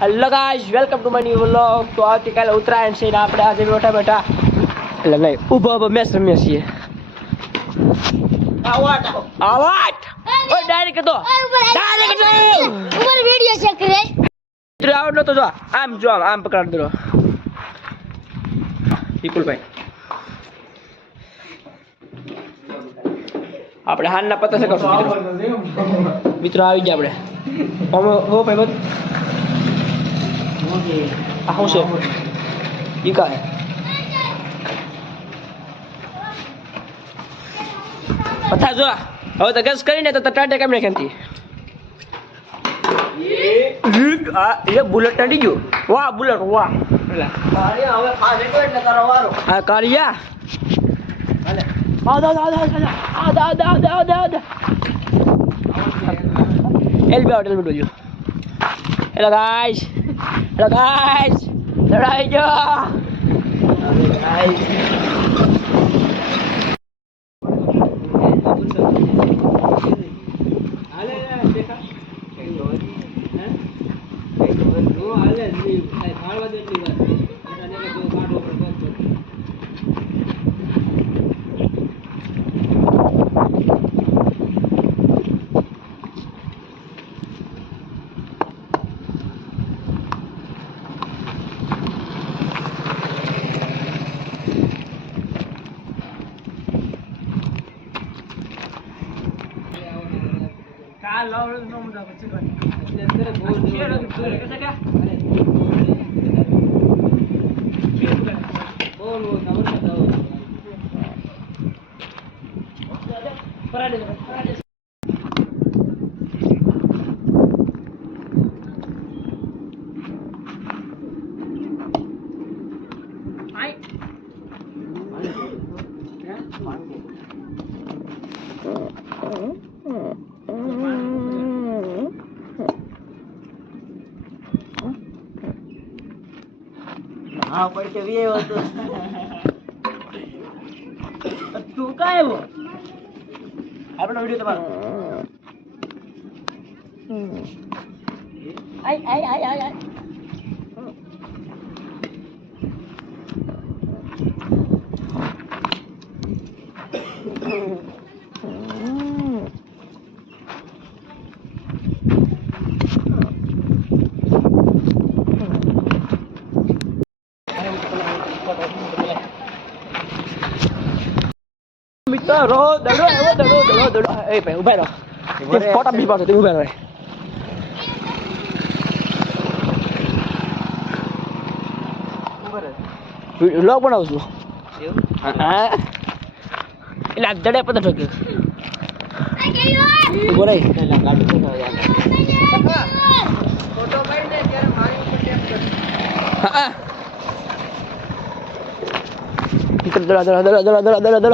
hello guys welcome to my new vlog તો આવતીકાલે ઉત્તરાયણ છે ને આપણે આજે બેઠા બેઠા એટલે નહીં ઊભા ઊભા મેચ રમીએ છીએ આવાટ ઓય ડાયરેક્ટ હતો ડાયરેક્ટ હતો ઉપર વિડિયો ચેક કરે મિત્રો આવડ નતો જો આમ જો આમ આમ પકડ દો વિપુલભાઈ આપણે હાનના પતા છે કરશું મિત્રો મિત્રો આવી ગયા આપણે เอามาเพิ่มไปเบิ้ลเอาเข้าเสือยิ่งไก่ પથા જો હવે બુલેટ ટડી ગયું વાહ બુલેટ વાહ હા કાળિયા દાદા દાદા દાદા દાદા એલબી હોટેલ બી બોલ્યું હેલો ગાઈસ હેલો ગાઈસ ચડાવી ગયો ગાઈસ 잘 나오는 놈이라고 찍었네. હા પડકે વેવ હતો. તું કાય એવો આપણો વિડિયો તમારો. આય આય આય આય આય. Trời ơi, đừng nữa, đừng nữa, đừng nữa, đừng nữa. Ê, phải uống bẹt rồi. Có đâm bị vào rồi, tôi uống bẹt rồi. Lúc bắt đi rồi. đây Làm cho đẹp bắt đầu rồi. Đi qua đây. Làm làm được rồi. đi máy này đi máy Hả? Đi từ từ từ đi từ từ đi từ từ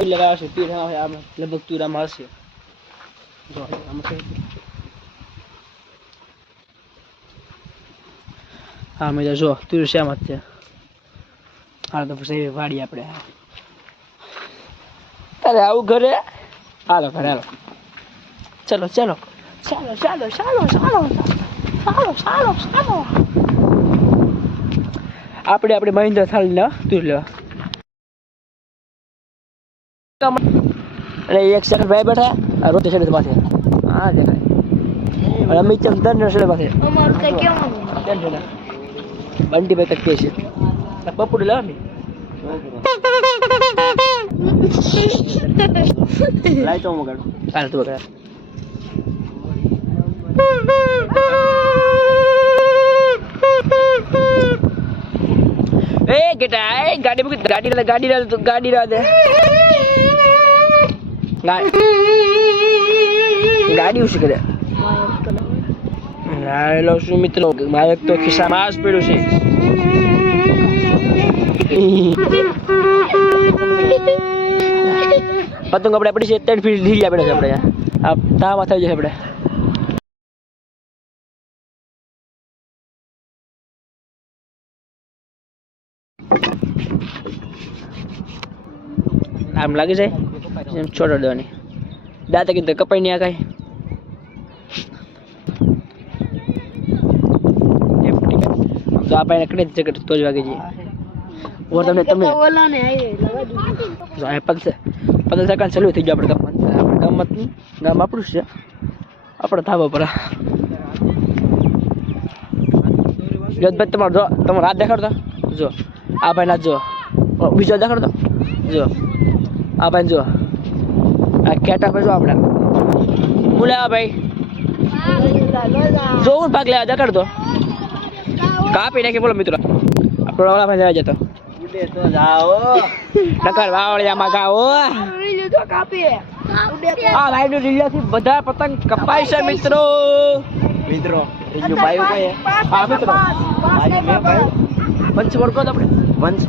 તમારી લગાવ્યા છે તીર હા આમ લગભગ તુરા મારશે જો, આમ હા મેં જો તુર શ્યામ જ છે? હાલ તો પછી વાડી આપણે. અરે, આવું ઘરે? હાલો ઘરે, હાલો. ચલો ચલો. ચાલો ચાલો ચાલો ચાલો ચાલો ચાલો ચાલો. આપણે આપણે મહિન્દ્ર થાળી ના તું લેવા. અને એક શેઠ ભાઈ બેઠા રોતે શેઠ પાસે હા દેખાય અને અમિત ચમ ધન શેઠ પાસે બંટી ભાઈ કટકે છે પપ્પુ લાવ ને લાઈ તો મગડ કાલ તો મગડ ए गेटा गाड़ी में गाड़ी डाल गाड़ी डाल गाड़ी डाल दे ગાડી. ઉછી કરે. લાયેલો શું મિત્રો. મારે તો ખિસ્સામાં આ જ પડ્યું છે. પતંગ આપણે પડી છે, ત્રણ ફીટ ઢીલી આપણે છે આપણે. આ તામાં થઈ જશે આપણે. આમ લાગે એમ છોડો દેવાની દાંતે કીધું કપાઈ નહીં આ કાંઈ તો આ ભાઈને કડે જ જગત તો જ વાગી જઈએ ઓર તમને તમે જો પંદર પંદર સેકન્ડ ચાલુ થઈ ગયું આપણે આપણે નહીં, ગામ આપણું છે. આપણે ધાબા પર. યદભાઈ તમારો જો તમારો હાથ દેખાડો જો. આ ભાઈ ના જો બીજો દેખાડો જો. આ ભાઈ જો. આ કેટા પર જો આપણે. હું લેવા ભાઈ. જો હું ભાગ લેવા દેખાડતો કાપી નાખી બોલો મિત્રો. આપણો વાળા ભાઈ લેવા જતો. ગાઓ આ લાઈવ બધા પતંગ કપાય છે મિત્રો. મિત્રો બીજું પાયું કઈ હા? મિત્રો. પંચવડ કહો તો આપણે. વંશ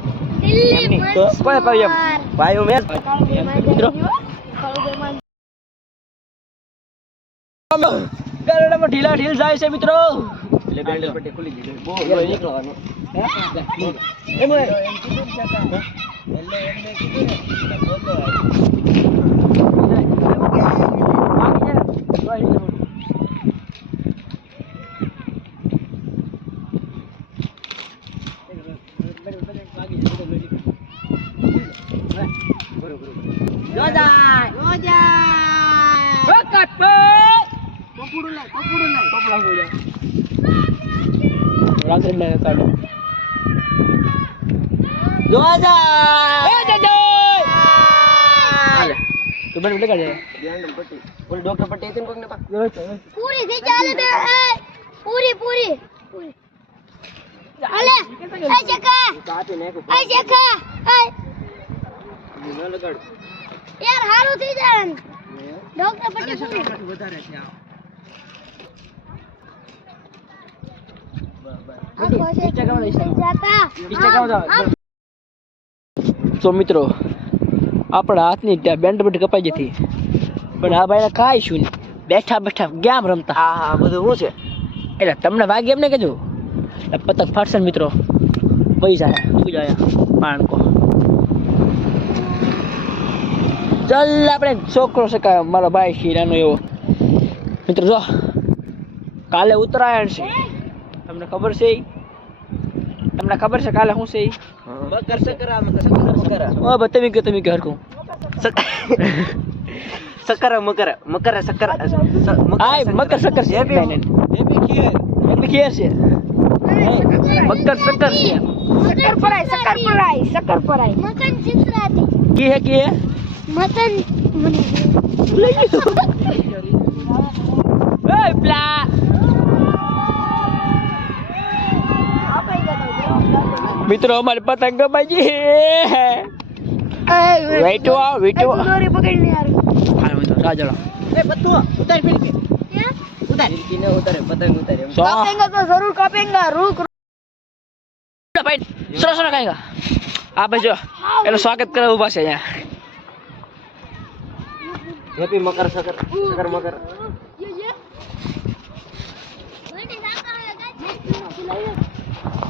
ભાઈ મેં મિત્રો ગરડામાં ઢીલા ઢીલ જાય છે મિત્રો. એટલે બેન્ડ પટ્ટી ખુલી ગઈ બહુ કીધું ને. રાત્રે હાલે. તું બને કાઢે બેન્ડ પટ્ટી ઓલી ડોક્ટર પટ્ટી હતી ને કોકને પૂરી થઈ ચાલે બે પૂરી પૂરી પૂરી અલે એ ચકા કાપી નાખ્યું એ ચકા એ ન લગાડ યાર હારું થઈ જાય ડોક્ટર પટ્ટી પૂરી વધારે છે આ આ ઇન્સ્ટાગ્રામ ઇન્સ્ટાગ્રામ તો મિત્રો આપણા હાથની ત્યાં બેન્ડ બેટ કપાઈ જતી પણ આ ભાઈને કાંઈ શું નહીં બેઠા બેઠા ગેમ રમતા આ હા બધું શું છે એટલે તમને વાગે એમને કહેજો એટલે પતંગ ફાટશે ને મિત્રો પૈસા શું જાય માણકો ચાલ આપણે છોકરો છે કાંઈ મારો ભાઈ છે નાનો એવો મિત્રો જો કાલે ઉત્તરાયણ છે તમને ખબર છે ઈ? તમને ખબર છે કાલે શું છે ಹಾಂ ಬತ್ತೆ ಮಿಕ್ಕ ತಮಿಕ ಹರ್ಕು ಸಕ್ಕರ ಮಕರ ಮಕರ ಸಕ್ಕರ ಆಯ್ ಮಕರ ಸಕ್ಕರ ಶೇರ್ ಬಿ ये भी खीर ये भी खीर से। मक्कर शक्कर से शक्कर पराई शक्कर पराई शक्कर पराई। मकन चिप्स राती। की है की है? मटन ए प्ला Bikin romal petang kebaji. Wei tua, Wei tua. Ya? Sorry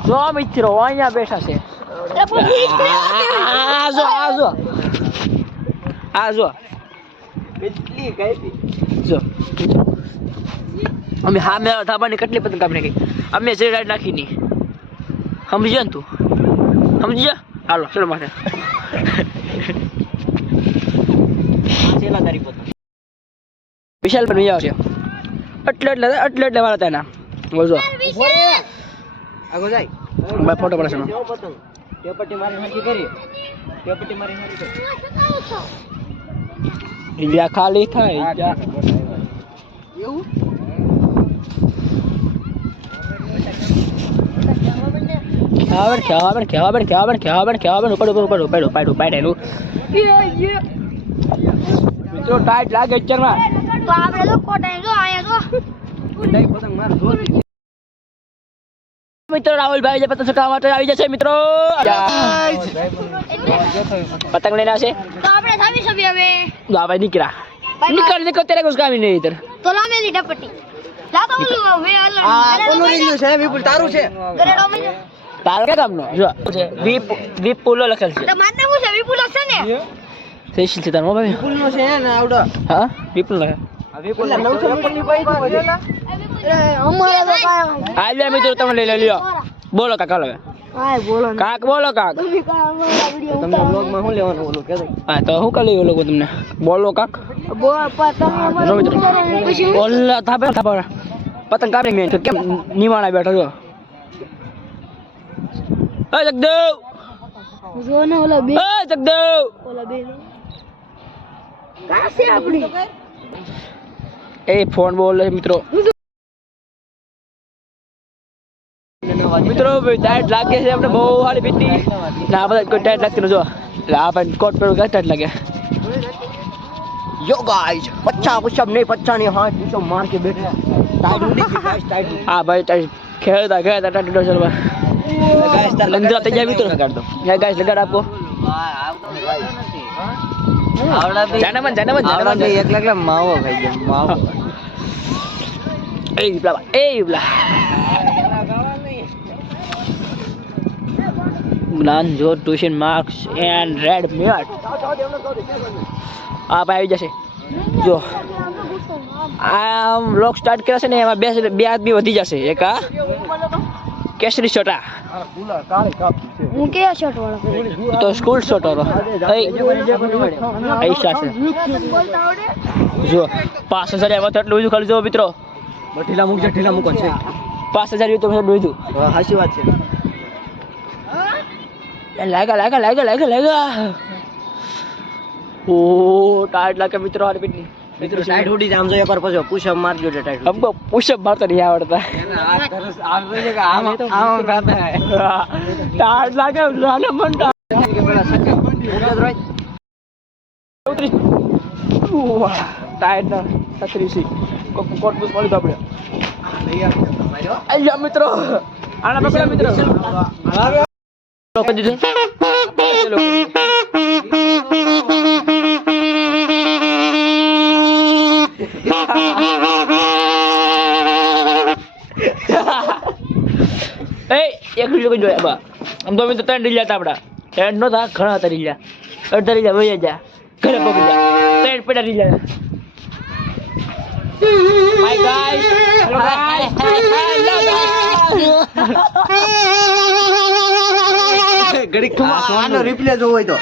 જો મિત્રો અહીંયા બેઠા છે. આ જો આ જો. આ જો. કેટલી કાપી જો. અમે હા મેં ધાબાની કેટલી પતંગ કાપી નાખી? અમે જે રાઈડ નાખી ની. સમજી ને તું? સમજી ગયા? હાલો ચલો માથે વિશાલ પણ મજા છે. એટલે એટલે એટલે એટલે મારા ત્યાં બોલજો આગો જાય ભાઈ ફોટો પડશે ટેપટી મારી હરકી કરી ટેપટી મારી હરકી કરી ખાલી થાય એવું ખ્યાવર ખ્યાવર ખ્યાવર ખ્યાવર ખ્યાવર ખ્યાવર ઉપર ઉપર ઉપર ઉપર ઉપર ઉપર એનું મિત્રો ટાઈટ લાગે અત્યારમાં તો આપણે તો કોટાઈ જો આયા તો પતંગ માર જોર મિત્રો રાહુલભાઈ પતંગ સુકાવવા માટે આવી જશે મિત્રો. પતંગ લઈને આવશે. તો આપણે થામી સભી હવે. લા ભાઈ નીકળા નીકળ નીકળ તેરે કુછ કામ નહીં ઇધર તો લા મેલી ડપટી. લા તો હું હવે આ કોનું રીનું છે? વિપુલ તારું છે? ગરેડો મે તારું કે કામનો જો વિપ વિપ પુલો લખેલ છે. તો મારને હું છે? વિપુલ છે ને? શેષિલ છે તારો ભાઈ વિપુલ નો છે ને આવડો. હા? વિપુલ લખે વિપુલ 900 હોય છે. અમારા તો કાંઈ આ લે મિત્રો તમે લઈ લ્યો. બોલો કાકા લવે હા બોલો કાક બોલો કાક. બ્લોગમાં શું લેવાનું ઓલું કહેતો હા તો હું કરી લોકો તમને? બોલો કાક. બોલ થાપે થાપે. પતંગ કાપી મેં. કેમ નિમાણા બેઠો છો? એ જગદેવ! જો ને ઓલા બે એ જગદેવ! ઓલા બે કાં છે આપણી? એ ફોન બોલે મિત્રો. મિત્રો ટાઈટ લાગે છે આપણે બહુ સારી પીટી ના બધા કોઈ ટાઈટ લાગતી નથી જો એટલે આ ભાઈ કોટ પહેરું કે ટાઈટ લાગે યો ગાઈસ પચ્ચા પુશઅપ નહીં પચ્ચા નહીં હાથ પુશઅપ માર કે બેઠા ટાઈટ ઉડી ગઈ ગાઈસ ટાઈટ આ ભાઈ ટાઈટ ખેલતા ખેલતા ટાઈટ ડોસર પર ગાઈસ તાર લંગડા થઈ જાય મિત્રો લગાડ દો હે ગાઈસ લગાડ આપો આવડા બે જાને મન જાને મન જાને આવડા મન બે એકલા એકલા માવો ખાઈ ગયા માવો એ પેલા એ પેલા જ્ઞાન જો ટ્યુશન માર્ક્સ એન્ડ રેડ મેટ આપ આવી જશે. જો. આમ વ્લોગ સ્ટાર્ટ કર્યા છે ને એમાં બે બે આદમી વધી જશે. એક આ કેસરી છોટા હું કયા શર્ટ વાળો તો સ્કૂલ શોટ વાળો. પૈસા છે. જો પાંચ હજાર એમાં તો એટલું બીજું ખાલી જો મિત્રો. મૂકજો મૂકો છે. પાંચ હજાર તો મેં બધું સાચી વાત છે. લાગા લાગા લાગા લાગા લાગા ઓ ટાઈટ લાગે મિત્રો આ રીતની મિત્રો ટાઈટ ઉડી જામ જોઈએ પર પછી પુશઅપ મારજો એટલે ટાઈટ અમકો પુશઅપ મારતો નહીં આવડતા આમ જોઈએ કે આમ આમ ગાતા હે ટાઈટ લાગે લાગે મન ઉતરી ટાઈટ ના સત્રીસી કોટ બુસ મળી તો આપણે મિત્રો આના પકડા મિત્રો લોકો દીધું એ એક રીલો જોયા બા આમ તો અમે તો ત્રણ રીલ્યા હતા આપણા ત્રણ નહોતા ઘણા હતા રીલ્યા અડધા રીલ્યા વૈયા જા ઘરે પગી જા ત્રણ પેડા રીલ્યા hi guys hi hello guys ઘડીક આનો રિપ્લે જોવો હોય તો.